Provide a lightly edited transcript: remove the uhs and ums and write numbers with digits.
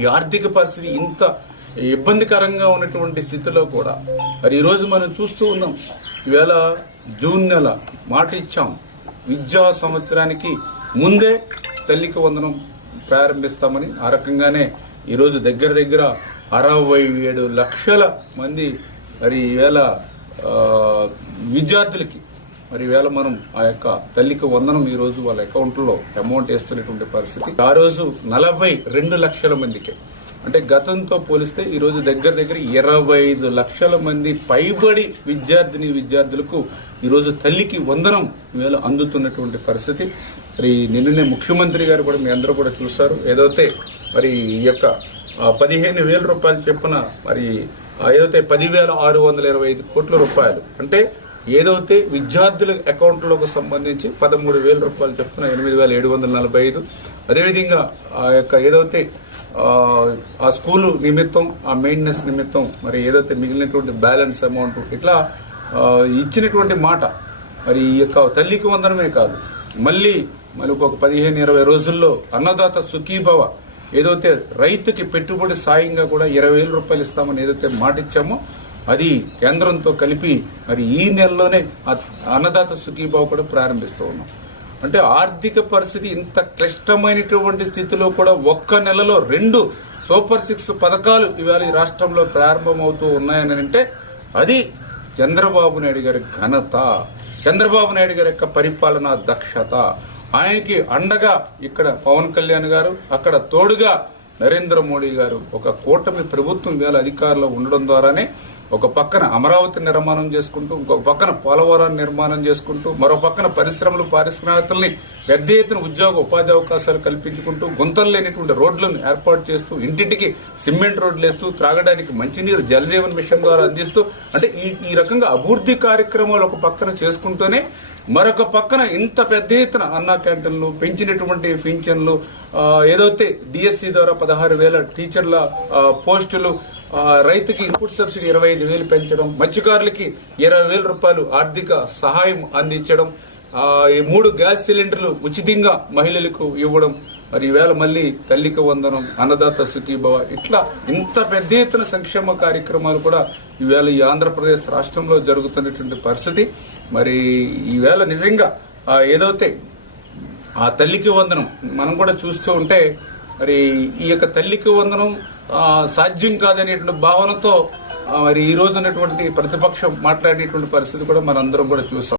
ఈ ఆర్థిక పరిస్థితి ఇంత ఇబ్బందికరంగా ఉన్నటువంటి స్థితిలో కూడా మరి ఈరోజు మనం చూస్తూ ఉన్నాం. ఈవేళ జూన్ నెల మాట ఇచ్చాం, విద్యా సంవత్సరానికి ముందే తల్లికి వందనం ప్రారంభిస్తామని. ఆ రకంగానే ఈరోజు దగ్గర 67 లక్షల మంది మరి ఈవేళ విద్యార్థులకి మరి ఈవేళ మనం ఆ యొక్క తల్లికి వందనం ఈరోజు వాళ్ళ అకౌంట్లో అమౌంట్ వేస్తున్నటువంటి పరిస్థితి. ఆ రోజు 42 లక్షల మందికి, అంటే గతంతో పోలిస్తే ఈరోజు దగ్గర 25 లక్షల మంది పైబడి విద్యార్థులకు ఈరోజు తల్లికి వందనం ఈవేళ అందుతున్నటువంటి పరిస్థితి. మరి నిన్ననే ముఖ్యమంత్రి గారు కూడా మీ అందరూ కూడా చూశారు. ఏదైతే మరి ఈ యొక్క 15,000 రూపాయలు చొప్పున మరి ఏదైతే 10,625 కోట్ల రూపాయలు, అంటే ఏదైతే విద్యార్థుల అకౌంట్లకు సంబంధించి 13,000 రూపాయలు చొప్పున 8,745. అదేవిధంగా ఆ యొక్క ఏదైతే ఆ స్కూలు నిమిత్తం, ఆ మెయింటెనెన్స్ నిమిత్తం మరి ఏదైతే మిగిలినటువంటి బ్యాలెన్స్ అమౌంట్ ఇట్లా ఇచ్చినటువంటి మాట. మరి ఈ యొక్క తల్లికి వందనమే కాదు, మళ్ళీ ఒక 15-20 రోజుల్లో అన్నదాత సుఖీభవ, ఏదైతే రైతుకి పెట్టుబడి సాయంగా కూడా 20,000 రూపాయలు ఇస్తామని ఏదైతే మాట ఇచ్చామో అది కేంద్రంతో కలిపి మరి ఈ నెలలోనే అన్నదాత సుఖీభావ కూడా ప్రారంభిస్తూ ఉన్నాం. అంటే ఆర్థిక పరిస్థితి ఇంత క్లిష్టమైనటువంటి స్థితిలో కూడా ఒక్క నెలలో 2 సూపర్ 6 పథకాలు ఇవాళ ఈ రాష్ట్రంలో ప్రారంభమవుతూ ఉన్నాయని అంటే అది చంద్రబాబు నాయుడు గారి ఘనత, చంద్రబాబు నాయుడు గారి యొక్క పరిపాలనా దక్షత. ఆయనకి అండగా ఇక్కడ పవన్ కళ్యాణ్ గారు, అక్కడ తోడుగా నరేంద్ర మోడీ గారు, ఒక కూటమి ప్రభుత్వం వేళ అధికారంలో ఉండడం ద్వారానే ఒక పక్కన అమరావతి నిర్మాణం చేసుకుంటూ, ఇంకొక పక్కన పోలవరాన్ని నిర్మాణం చేసుకుంటూ, మరో పక్కన పరిశ్రమలు, పారిశ్రామికల్ని పెద్ద ఎత్తున ఉపాధి అవకాశాలు కల్పించుకుంటూ, గుంతలు లేనిటువంటి రోడ్లను ఏర్పాటు చేస్తూ, ఇంటింటికి సిమెంట్ రోడ్లు వేస్తూ, త్రాగడానికి మంచినీరు జలజీవన్ మిషన్ ద్వారా అందిస్తూ, అంటే ఈ రకంగా అభివృద్ధి కార్యక్రమాలు ఒక పక్కన చేసుకుంటూనే మరొక పక్కన ఇంత పెద్ద ఎత్తున అన్నా క్యాంటీన్లు, పెంచినటువంటి పింఛన్లు, ఏదైతే డిఎస్సి ద్వారా 16,000 టీచర్ల పోస్టులు, రైతుకి ఇన్పుట్ సబ్సిడీ 25,000 పెంచడం, మత్స్యకారులకి 20,000 రూపాయలు ఆర్థిక సహాయం అందించడం, ఈ 3 గ్యాస్ సిలిండర్లు ఉచితంగా మహిళలకు ఇవ్వడం, మరి ఈవేళ మళ్ళీ తల్లికి వందనం, అన్నదాత సుఖీభవ, ఇట్లా ఇంత పెద్ద ఎత్తున సంక్షేమ కార్యక్రమాలు కూడా ఈవేళ ఈ ఆంధ్రప్రదేశ్ రాష్ట్రంలో జరుగుతున్నటువంటి పరిస్థితి. మరి ఈవేళ నిజంగా ఏదైతే ఆ తల్లికి వందనం మనం కూడా చూస్తూ ఉంటే మరి ఈ యొక్క తల్లికి వందనం సాధ్యం కాదనేటువంటి భావనతో మరి ఈ రోజు ఉన్నటువంటి ప్రతిపక్షం మాట్లాడేటువంటి పరిస్థితి కూడా మనందరం కూడా చూసాం.